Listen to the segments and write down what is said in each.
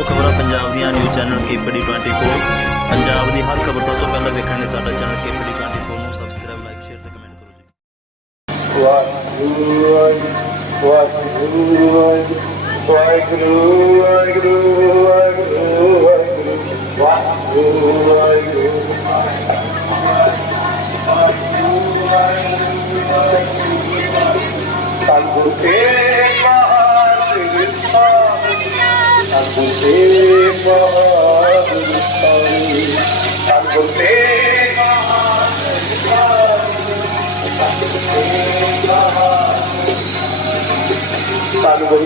ਹੋ ਖਬਰਾਂ ਪੰਜਾਬ ਦੀਆਂ ਨਿਊਜ਼ ਚੈਨਲ ਕੇਪੀਡੀ 24 ਪੰਜਾਬ ਦੀ ਹਰ ਖਬਰ ਸਭ ਤੋਂ ਪਹਿਲਾਂ ਵੇਖਣ ਲਈ ਸਾਡਾ ਚੈਨਲ ਕੇਪੀਡੀ 24 ਨੂੰ ਸਬਸਕ੍ਰਾਈਬ ਲਾਈਕ ਸ਼ੇਅਰ ਤੇ ਕਮੈਂਟ ਕਰੋ ਜੀ ਵਾਹਿਗੁਰੂ ਵਾਹਿਗੁਰੂ ਵਾਹਿਗੁਰੂ ਵਾਹਿਗੁਰੂ ਵਾਹਿਗੁਰੂ ਵਾਹਿਗੁਰੂ ਵਾਹਿਗੁਰੂ ਸਤਿਗੁਰੂ Tanggul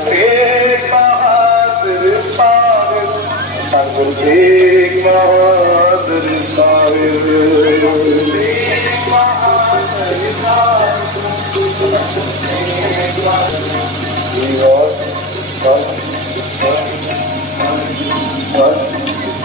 Tik Maha Dirisari Tanggul Tik Maha Dirisari Tanggul Tik Maha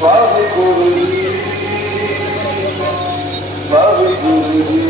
Bobby Goody, Bobby Goody.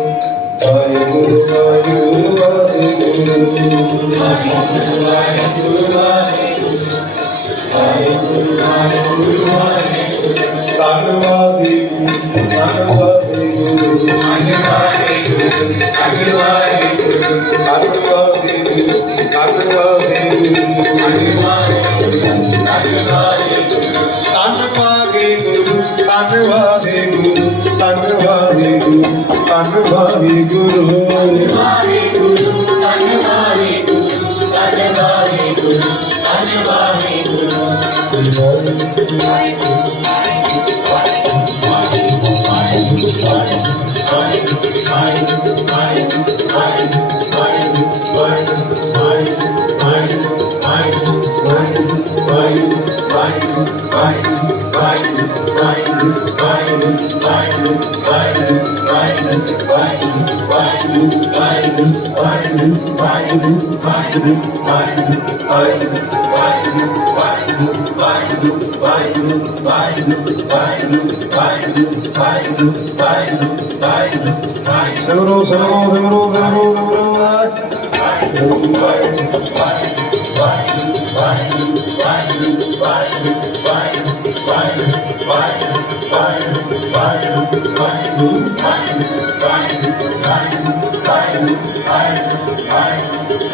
ਧੰਨ ਵਾਹਿਗੁਰੂ ਧੰਨ ਵਾਹਿਗੁਰੂ ਧੰਨ Waheguru Seguro, seguro, seguro, seguro, seguro.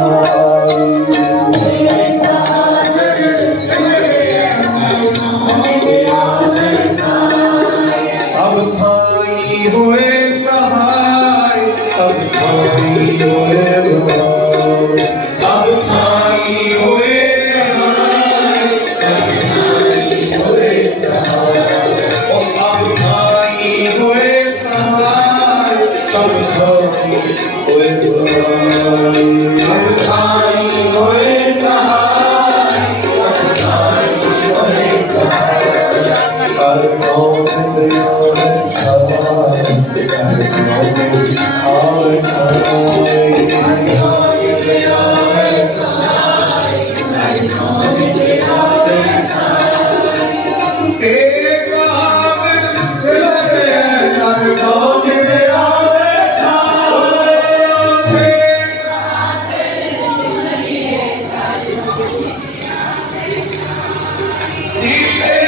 হয় Amen.